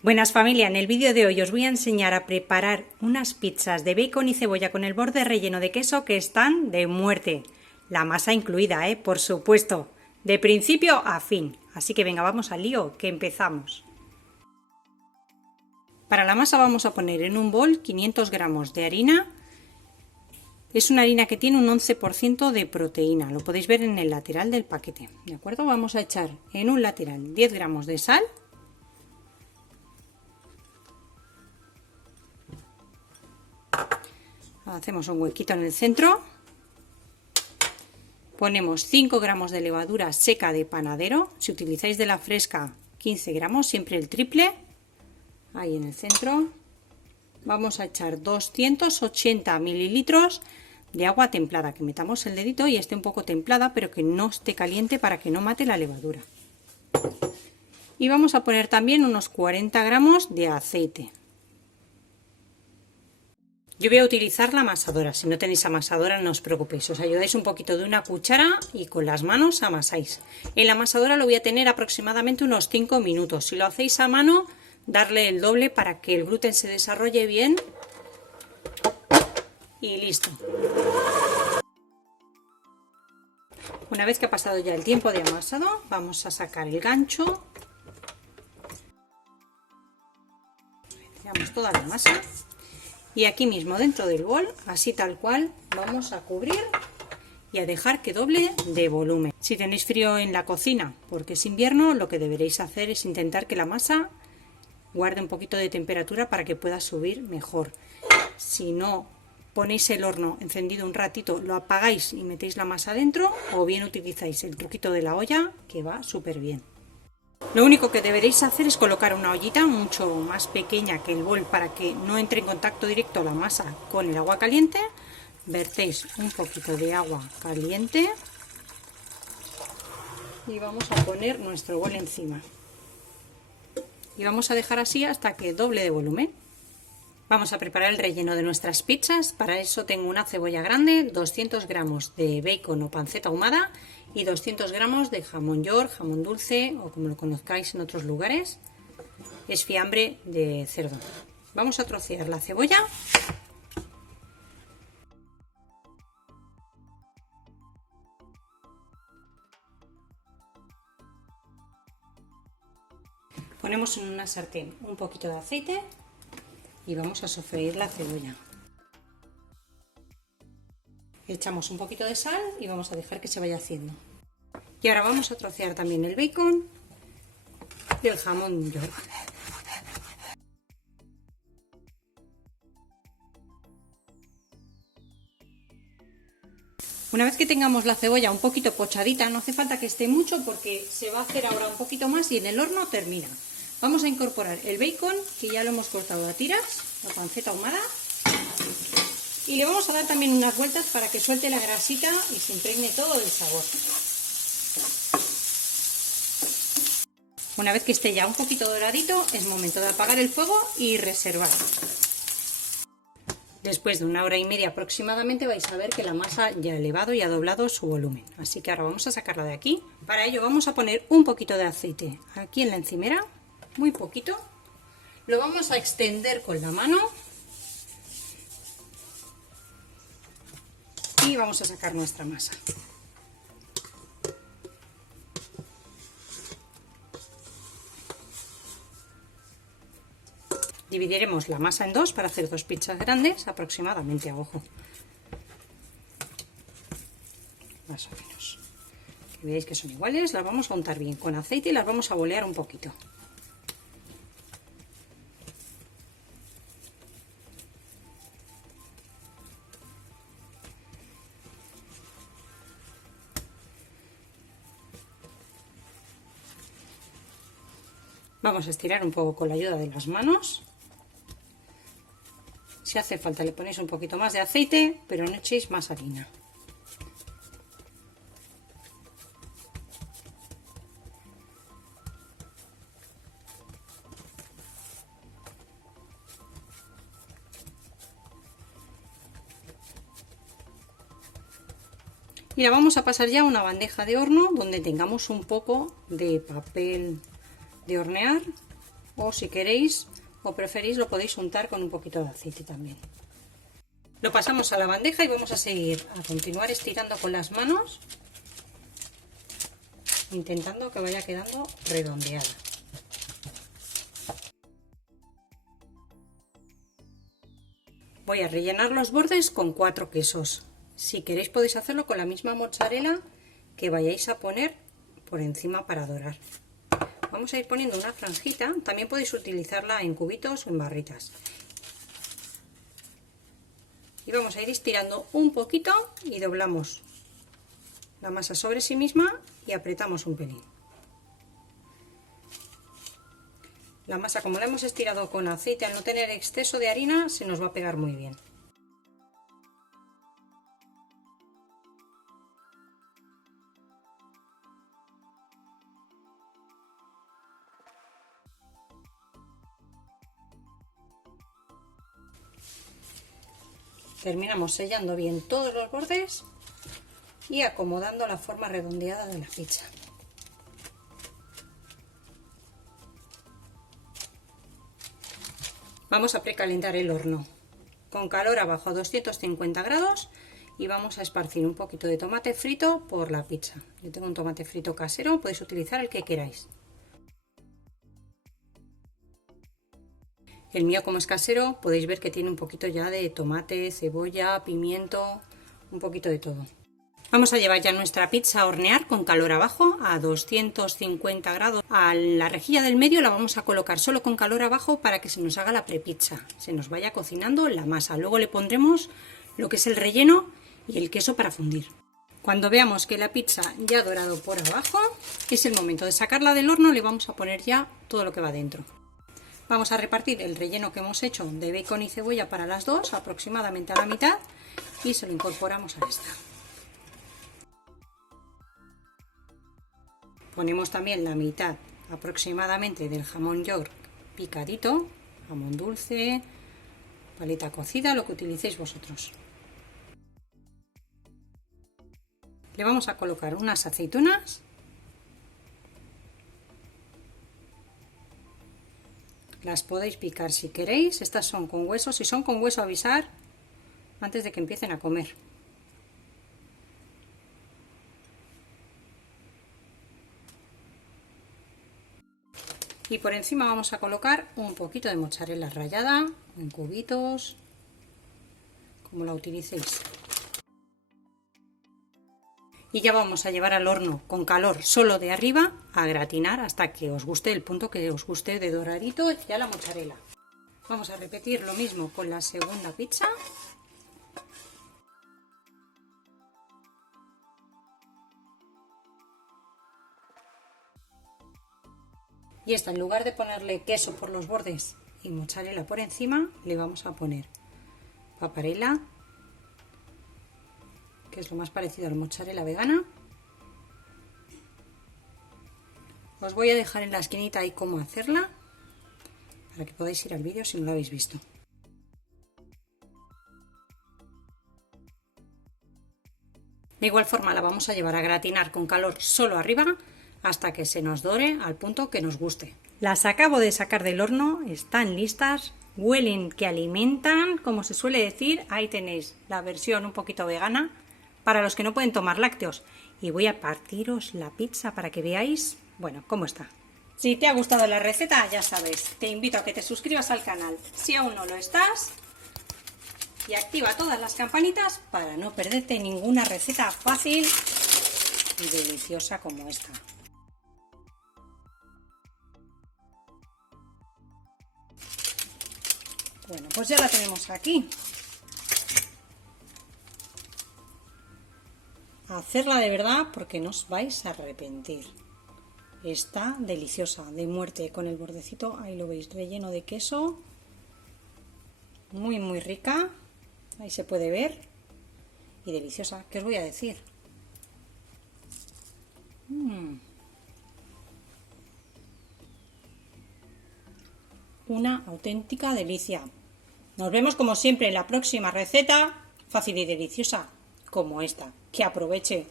Buenas familia, en el vídeo de hoy os voy a enseñar a preparar unas pizzas de bacon y cebolla con el borde relleno de queso que están de muerte. La masa incluida, por supuesto, de principio a fin. Así que venga, vamos al lío, que empezamos. Para la masa vamos a poner en un bol 500 gramos de harina. Es una harina que tiene un 11% de proteína, lo podéis ver en el lateral del paquete, ¿de acuerdo? Vamos a echar en un lateral 10 gramos de sal. Hacemos un huequito en el centro. Ponemos 5 gramos de levadura seca de panadero. Si utilizáis de la fresca, 15 gramos, siempre el triple. Ahí en el centro. Vamos a echar 280 mililitros de agua templada. Que metamos el dedito y esté un poco templada, pero que no esté caliente para que no mate la levadura. Y vamos a poner también unos 40 gramos de aceite. Yo voy a utilizar la amasadora. Si no tenéis amasadora, no os preocupéis. Os ayudáis un poquito de una cuchara y con las manos amasáis. En la amasadora lo voy a tener aproximadamente unos 5 minutos. Si lo hacéis a mano, darle el doble para que el gluten se desarrolle bien. Y listo. Una vez que ha pasado ya el tiempo de amasado, vamos a sacar el gancho. Tiramos toda la masa. Y aquí mismo dentro del bol, así tal cual, vamos a cubrir y a dejar que doble de volumen. Si tenéis frío en la cocina porque es invierno, lo que deberéis hacer es intentar que la masa guarde un poquito de temperatura para que pueda subir mejor. Si no ponéis el horno encendido un ratito, lo apagáis y metéis la masa dentro, o bien utilizáis el truquito de la olla, que va súper bien. Lo único que deberéis hacer es colocar una ollita mucho más pequeña que el bol para que no entre en contacto directo la masa con el agua caliente. Vertéis un poquito de agua caliente y vamos a poner nuestro bol encima. Y vamos a dejar así hasta que doble de volumen. Vamos a preparar el relleno de nuestras pizzas. Para eso tengo una cebolla grande, 200 gramos de bacon o panceta ahumada y 200 gramos de jamón york, jamón dulce o como lo conozcáis en otros lugares. Es fiambre de cerdo. Vamos a trocear la cebolla. Ponemos en una sartén un poquito de aceite y vamos a sofreír la cebolla. Echamos un poquito de sal y vamos a dejar que se vaya haciendo. Y ahora vamos a trocear también el bacon y el jamón york. Una vez que tengamos la cebolla un poquito pochadita, no hace falta que esté mucho porque se va a hacer ahora un poquito más y en el horno termina. Vamos a incorporar el bacon, que ya lo hemos cortado a tiras, la panceta ahumada. Y le vamos a dar también unas vueltas para que suelte la grasita y se impregne todo el sabor. Una vez que esté ya un poquito doradito, es momento de apagar el fuego y reservar. Después de 1 hora y media aproximadamente vais a ver que la masa ya ha elevado y ha doblado su volumen. Así que ahora vamos a sacarla de aquí. Para ello vamos a poner un poquito de aceite aquí en la encimera, muy poquito. Lo vamos a extender con la mano. Y vamos a sacar nuestra masa. Dividiremos la masa en dos para hacer 2 pizzas grandes aproximadamente a ojo. Más o menos. Que veáis que son iguales, las vamos a untar bien con aceite y las vamos a bolear un poquito. Vamos a estirar un poco con la ayuda de las manos. Si hace falta le ponéis un poquito más de aceite, pero no echéis más harina. Y la vamos a pasar ya a una bandeja de horno donde tengamos un poco de papel de hornear o si queréis o preferís lo podéis untar con un poquito de aceite también. Lo pasamos a la bandeja y vamos a continuar estirando con las manos, intentando que vaya quedando redondeada. Voy a rellenar los bordes con 4 quesos. Si queréis podéis hacerlo con la misma mozzarella que vayáis a poner por encima para dorar. Vamos a ir poniendo una franjita, también podéis utilizarla en cubitos o en barritas. Y vamos a ir estirando un poquito y doblamos la masa sobre sí misma y apretamos un pelín. La masa, como la hemos estirado con aceite, al no tener exceso de harina, se nos va a pegar muy bien. Terminamos sellando bien todos los bordes y acomodando la forma redondeada de la pizza. Vamos a precalentar el horno con calor abajo a 250 grados y vamos a esparcir un poquito de tomate frito por la pizza. Yo tengo un tomate frito casero, podéis utilizar el que queráis. El mío, como es casero, podéis ver que tiene un poquito ya de tomate, cebolla, pimiento, un poquito de todo. Vamos a llevar ya nuestra pizza a hornear con calor abajo a 250 grados. A la rejilla del medio la vamos a colocar solo con calor abajo para que se nos haga la prepizza, se nos vaya cocinando la masa. Luego le pondremos lo que es el relleno y el queso para fundir. Cuando veamos que la pizza ya ha dorado por abajo, es el momento de sacarla del horno. Le vamos a poner ya todo lo que va dentro. Vamos a repartir el relleno que hemos hecho de bacon y cebolla para las dos, aproximadamente a la mitad, y se lo incorporamos a esta. Ponemos también la mitad aproximadamente del jamón york picadito, jamón dulce, paleta cocida, lo que utilicéis vosotros. Le vamos a colocar unas aceitunas. Las podéis picar si queréis, estas son con hueso. Si son con hueso, avisar antes de que empiecen a comer. Y por encima vamos a colocar un poquito de mozzarella rallada en cubitos, como la utilicéis. Y ya vamos a llevar al horno con calor solo de arriba a gratinar hasta que os guste el punto que os guste de doradito ya la mozzarella. Vamos a repetir lo mismo con la segunda pizza. Y esta, en lugar de ponerle queso por los bordes y mozzarella por encima, le vamos a poner paparella, que es lo más parecido a la mozzarella vegana. Os voy a dejar en la esquinita ahí cómo hacerla, para que podáis ir al vídeo si no lo habéis visto. De igual forma la vamos a llevar a gratinar con calor solo arriba hasta que se nos dore al punto que nos guste. Las acabo de sacar del horno, están listas, huelen que alimentan, como se suele decir. Ahí tenéis la versión un poquito vegana para los que no pueden tomar lácteos. Y voy a partiros la pizza para que veáis, bueno, cómo está. Si te ha gustado la receta, ya sabes, te invito a que te suscribas al canal si aún no lo estás y activa todas las campanitas para no perderte ninguna receta fácil y deliciosa como esta. Bueno, pues ya la tenemos aquí. Hacerla de verdad porque no os vais a arrepentir. Está deliciosa, de muerte, con el bordecito, ahí lo veis, relleno de queso. Muy, muy rica. Ahí se puede ver. Y deliciosa. ¿Qué os voy a decir? Una auténtica delicia. Nos vemos como siempre en la próxima receta, fácil y deliciosa como esta. Que aproveche.